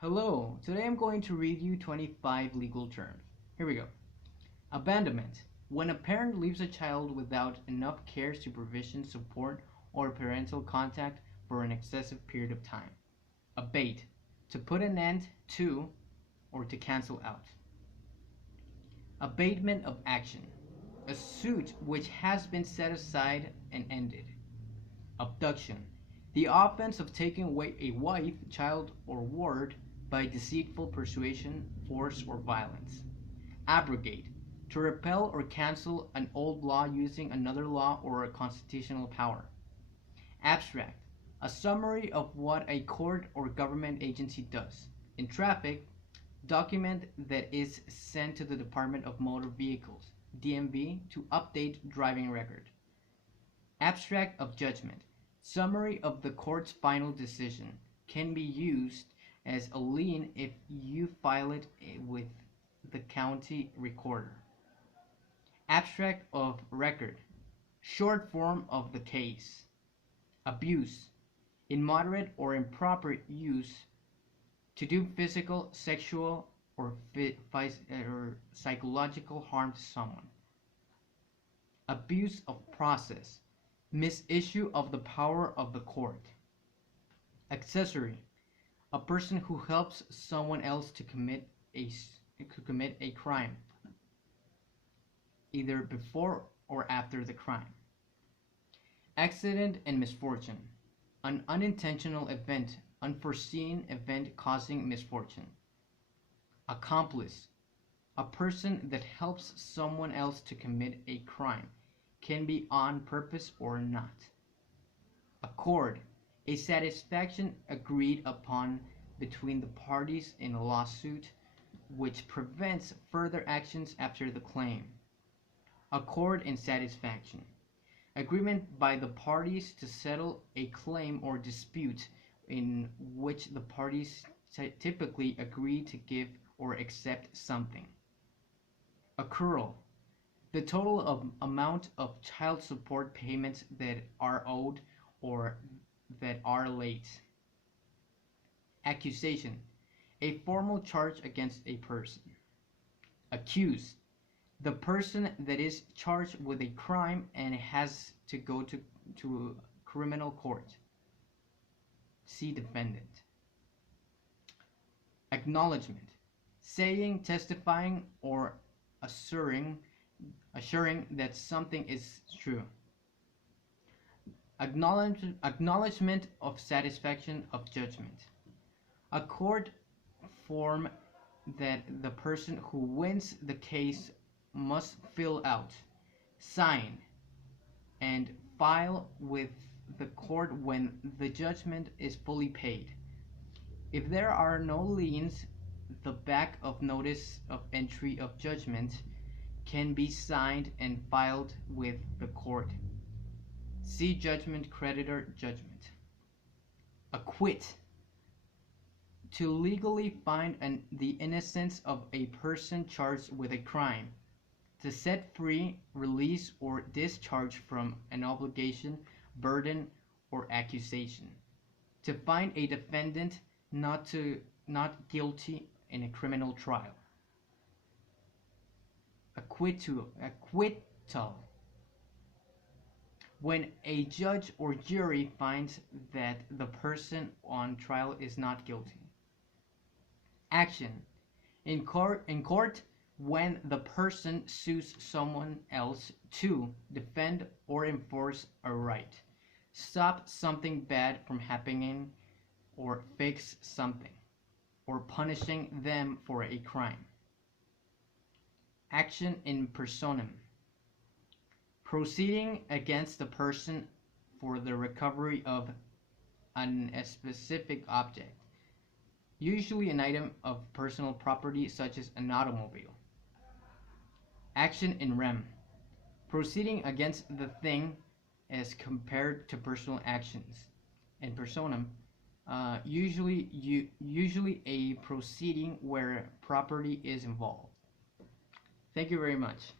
Hello, today I'm going to read you 25 legal terms. Here we go. Abandonment. When a parent leaves a child without enough care, supervision, support, or parental contact for an excessive period of time. Abate. To put an end to or to cancel out. Abatement of action. A suit which has been set aside and ended. Abduction. The offense of taking away a wife, child, or ward by deceitful persuasion, force, or violence. Abrogate. To repeal or cancel an old law using another law or a constitutional power. Abstract. A summary of what a court or government agency does. In traffic, document that is sent to the Department of Motor Vehicles, DMV, to update driving record. Abstract of judgment. Summary of the court's final decision. Can be used as a lien if you file it with the county recorder. Abstract of record. Short form of the case. Abuse. Immoderate or improper use to do physical, sexual, or psychological harm to someone. Abuse of process. Misissue of the power of the court. Accessory. A person who helps someone else to commit a crime, either before or after the crime. Accident and misfortune. An unintentional event, unforeseen event causing misfortune. Accomplice. A person that helps someone else to commit a crime, can be on purpose or not. Accord. A satisfaction agreed upon between the parties in a lawsuit which prevents further actions after the claim. Accord and satisfaction. Agreement by the parties to settle a claim or dispute in which the parties typically agree to give or accept something. Accrual. The total amount of child support payments that are owed or that are late. Accusation. A formal charge against a person. Accused. The person that is charged with a crime and has to go to criminal court. See defendant. Acknowledgement. Saying, testifying, or assuring that something is true. Acknowledgement of satisfaction of judgment. A court form that the person who wins the case must fill out, sign, and file with the court when the judgment is fully paid. If there are no liens, the back of notice of entry of judgment can be signed and filed with the court. See judgment, creditor, judgment. Acquit. To legally find the innocence of a person charged with a crime. To set free, release, or discharge from an obligation, burden, or accusation. To find a defendant not guilty in a criminal trial. Acquittal. When a judge or jury finds that the person on trial is not guilty. Action. In court, when the person sues someone else to defend or enforce a right, stop something bad from happening, or fix something, or punishing them for a crime. Action in personam. Proceeding against the person for the recovery of a specific object, usually an item of personal property such as an automobile. Action in rem. Proceeding against the thing as compared to personal actions. In personam, usually a proceeding where property is involved. Thank you very much.